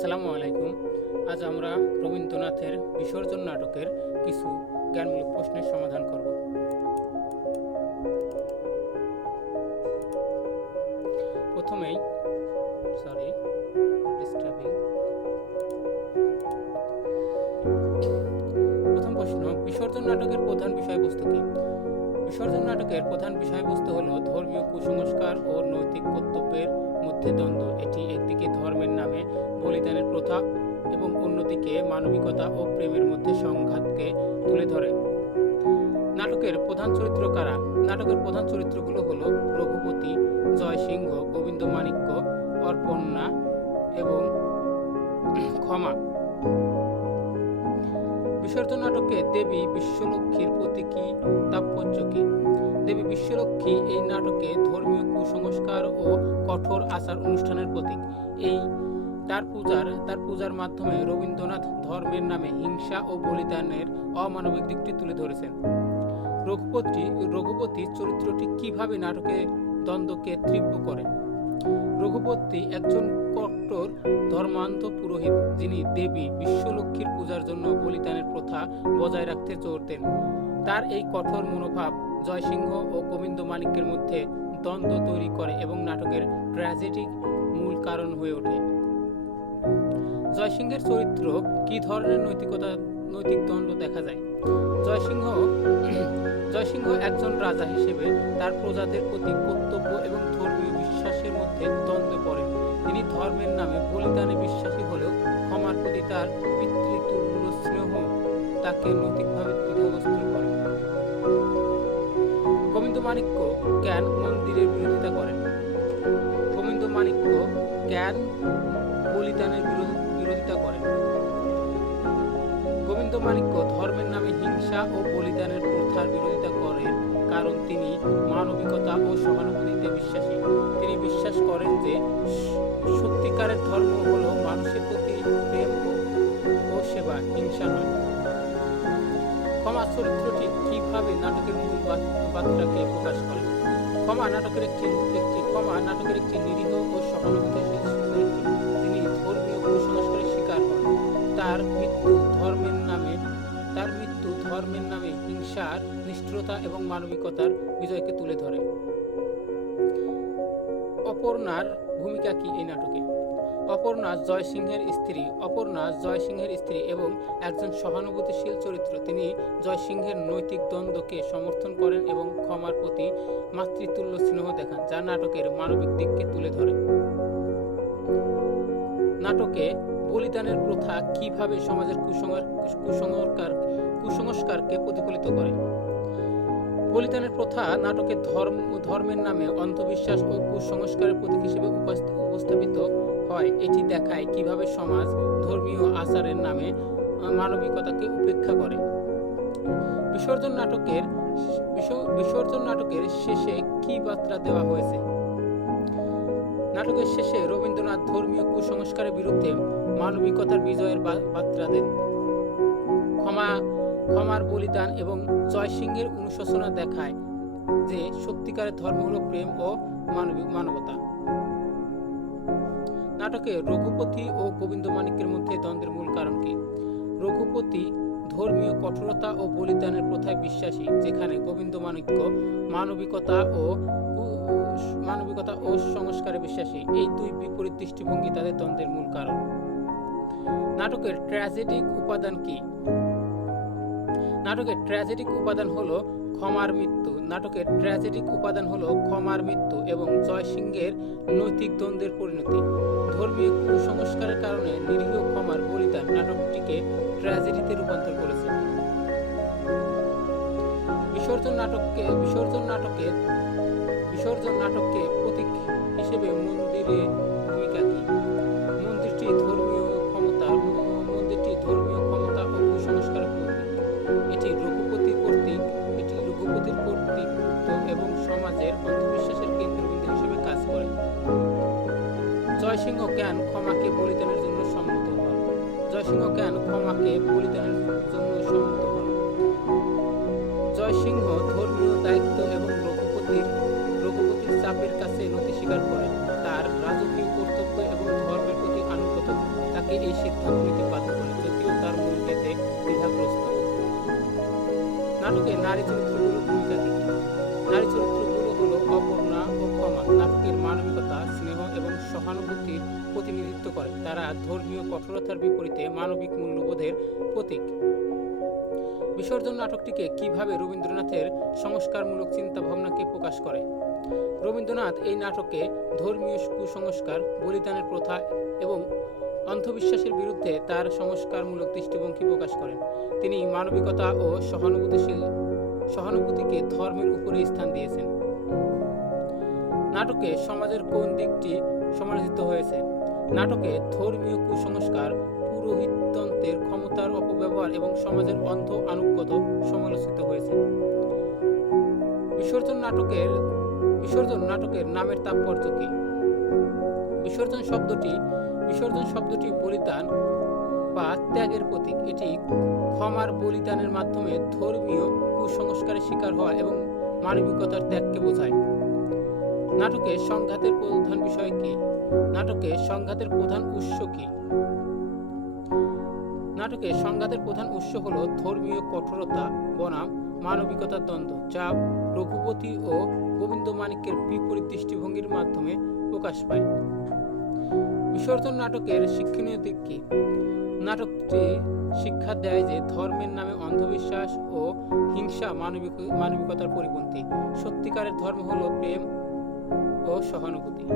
আসসালামু আলাইকুম। আজ আমরা রবীন্দ্রনাথের বিসর্জন নাটকের কিছু জ্ঞানমূলক প্রশ্নের সমাধান করব। প্রথমেই প্রথম প্রশ্ন, বিসর্জন নাটকের প্রধান বিষয়বস্তু কি? বিসর্জন নাটকের প্রধান বিষয়বস্তু হল ধর্মীয় কুসংস্কার ও নৈতিক কর্তব্যের মধ্যে দ্বন্দ্ব। এটি একদিকে ধর্মের নামে বলিদানের প্রথা এবং অন্যদিকে মানবিকতা ও প্রেমের মধ্যে সংঘাতকে তুলে ধরে। নাটকের প্রধান চরিত্র কারা? নাটকের প্রধান চরিত্রগুলো হলো রঘুপতি, জয়সিংহ, গোবিন্দমাণিক্য, অর্পণা এবং ক্ষমা। বিসর্জন নাটকে দেবী বিশ্বলক্ষ্মীর প্রতি কি তাৎপর্য কি? দেবী বিশ্বলক্ষ্মী এই নাটকে ধর্মীয় কুসংস্কার ও কঠোর আচার অনুষ্ঠানের প্রতীক। তার পূজার মাধ্যমে রবীন্দ্রনাথ ধর্মের নামে হিংসা ও বলিদানের অমানবিক দিকটি তুলে ধরেছেন। রঘুপতি চরিত্রটি কিভাবে নাটকে দ্বন্দ্বকে তীব্র করে? রঘুপতি একজন কট্টর ধর্মান্ধ পুরোহিত, যিনি দেবী বিশ্বলক্ষ্মীর পূজার জন্য বলিদানের প্রথা বজায় রাখতে জোর দেন। তার এই কঠোর মনোভাব জয়সিংহ ও গোবিন্দমাণিক্যের মধ্যে দ্বন্দ্ব তৈরি করে এবং নাটকের ট্র্যাজেডিক মূল কারণ হয়ে ওঠে। জয়সিংহের চরিত্র কি ধরনের নৈতিক দ্বন্দ্ব দেখা যায়? জয়সিংহ একজন রাজা হিসেবে তার প্রজাদের প্রতি কর্তব্য এবং ধর্মীয় বিশ্বাসের মধ্যে দ্বন্দ্বে পড়েন। তিনি ধর্মের নামে বলিদানে বিশ্বাসী হলেও ক্ষমার প্রতি তার পিতৃতুল্য স্নেহ তাকে নৈতিকভাবে দ্বিধাগ্রস্ত করে। গোবিন্দমাণিক্য কেন মন্দিরের বিরোধিতা করেন? গোবিন্দমাণিক্য কেন বলিদানের বিরোধিতা করেন? গোবিন্দমাণিক্য ধর্মের নামে হিংসা ও বলিদানের প্রথার বিরোধিতা করেন কারণ তিনি মানবিকতা ও সহানুভূতিতে বিশ্বাসী। তিনি বিশ্বাস করেন যে সত্যিকারের ধর্ম হল মানুষের প্রতি প্রেম ও সেবা, হিংসা নয়। ক্ষমা চরিত্রটি কিভাবে নাটকের মূল বার্তাকে প্রকাশ করে? ক্ষমা নাটকের একটি নিরীহ ও সহানুভূতিশীল চরিত্র, যিনি ধর্মীয় কুসংস্কারের শিকার হন। তার মৃত্যু ধর্মের নামে হিংসার নিষ্ঠুরতা এবং মানবিকতার বিজয়কে তুলে ধরে। অপর্ণার ভূমিকা কি এই নাটকে? অপর্ণা জয়সিংহের স্ত্রী এবং একজন সহানুভূতিশীল চরিত্র। তিনি জয়সিংহের নৈতিক দ্বন্দ্বকে সমর্থন করেন এবং ক্ষমার প্রতি মাতৃতুল্য স্নেহ দেখান, যা নাটকের মানবিক দিককে তুলে ধরে। নাটকে বলিদানের প্রথা কিভাবে সমাজের কুসংস্কারকে প্রতিফলিত করে? বলিদানের প্রথা নাটকে ধর্মের নামে অন্ধবিশ্বাস ও কুসংস্কারের প্রতীক হিসেবে উপস্থাপিত হয়। এটি দেখায় কিভাবে সমাজ ধর্মীয় আচারের নামে মানবিকতাকে উপেক্ষা করে। বিসর্জন নাটকের শেষে কি বার্তা দেওয়া হয়েছে? নাটকের শেষে রবীন্দ্রনাথ ধর্মীয় কুসংস্কারের বিরুদ্ধে মানবিকতার বিজয়ের বার্তা দেন। ক্ষমার বলিদান এবং জয়সিংহের অনুশোচনা দেখায় যে সত্যিকারের ধর্ম হল প্রেম ও মানবতা। নাটকে রঘুপতি ও গোবিন্দমাণিক্যের মধ্যে দ্বন্দ্বের মূল কারণ কি? রঘুপতি ধর্মীয় কঠোরতা ও বলিদানের প্রথায় বিশ্বাসী, যেখানে গোবিন্দমাণিক্য মানবিকতা ও সংস্কারে বিশ্বাসী। এই দুই বিপরীত দৃষ্টিভঙ্গি তাদের দ্বন্দ্বের মূল কারণ। নাটকের ট্র্যাজেডিক উপাদান কি? নাটকের ট্র্যাজেডিক উপাদান হলো ক্ষমার মৃত্যু এবং জয়সিংহের নৈতিক দ্বন্দ্বের পরিণতি। ধর্মীয় কুসংস্কারের কারণে নিরীহ ক্ষমার বলিদান নাটকটিকে ট্র্যাজেডিতে রূপান্তর করেছে। বিসর্জন নাটককে প্রতীক হিসেবে মন্দিরের ভূমিকা কি? মন্দিরটি ধর্মীয় ক্ষমতা ও কুসংস্কারের প্রতীক। এটি রঘুপতির কর্তৃত্ব এবং সমাজের অন্ধবিশ্বাসের কেন্দ্রবিন্দু হিসেবে কাজ করে। জয়সিংহ কেন ক্ষমাকে বলিদানের জন্য সম্মত হন? জয়সিংহ ধর্মীয় দায়িত্ব এবং রঘুপতির চাপের কাছে নতি স্বীকার করেন। তার রাজকীয় কর্তব্য এবং ধর্মের প্রতি আনুগত্য তাকে তাকে এই সিদ্ধান্ত নিতে বাধ্য করে, যদিও তার মন এতে দ্বিধাগ্রস্ত। নাটকে নারী চরিত্রগুলোর ভূমিকা কি? নারী চরিত্রগুলো হলো অপর্ণা ও ক্ষমা। নাটকের মানবিকতা, স্নেহ এবং সহানুভূতির প্রতিনিধিত্ব করে। তারা ধর্মীয় কঠোরতার বিপরীতে মানবিক মূল্যবোধের প্রতীক। বিসর্জন নাটকটিকে কিভাবে রবীন্দ্রনাথের সংস্কারমূলক চিন্তাভাবনাকে প্রকাশ করে? রবীন্দ্রনাথ এই নাটকে ধর্মীয় কুসংস্কার, বলিদানের প্রথা এবং অন্ধবিশ্বাসের বিরুদ্ধে তার সংস্কারমূলক দৃষ্টিভঙ্গি প্রকাশ করেন। তিনি মানবিকতা ও সহানুভূতিকে ধর্মের উপরে স্থান দিয়েছেন। নাটকে সমাজের কোন দিকটি সমালোচিত হয়েছে? নাটকে ধর্মীয় কুসংস্কার, পুরোহিততন্ত্রের ক্ষমতার অপব্যবহার এবং সমাজের অন্ধ আনুগত্য সমালোচিত হয়েছে। বিসর্জন নাটকের নামের তাৎপর্য কি? বিসর্জন শব্দটি বলিদান বা ত্যাগের প্রতীক। এটি ক্ষমার বলিদানের মাধ্যমে ধর্মীয় কুসংস্কারের শিকার হওয়া এবং মানবিকতার ত্যাগকে বোঝায়। নাটকে সংঘাতের প্রধান বিষয় কি? নাটকে সংঘাতের প্রধান উৎস কি? নাটকে সংঘাতের প্রধান উৎস হল ধর্মীয় কঠোরতা বনাম মানবিকতার দ্বন্দ্ব, যা রঘুপতি ও গোবিন্দমাণিক্যের বিপরীত দৃষ্টিভঙ্গির মাধ্যমে প্রকাশ পায়। বিসর্জন নাটকের শিক্ষণীয় দিক কি? নাটকটি শিক্ষা দেয় যে ধর্মের নামে অন্ধবিশ্বাস ও হিংসা মানবিকতার পরিপন্থী। সত্যিকারের ধর্ম হলো প্রেম ও সহানুভূতি।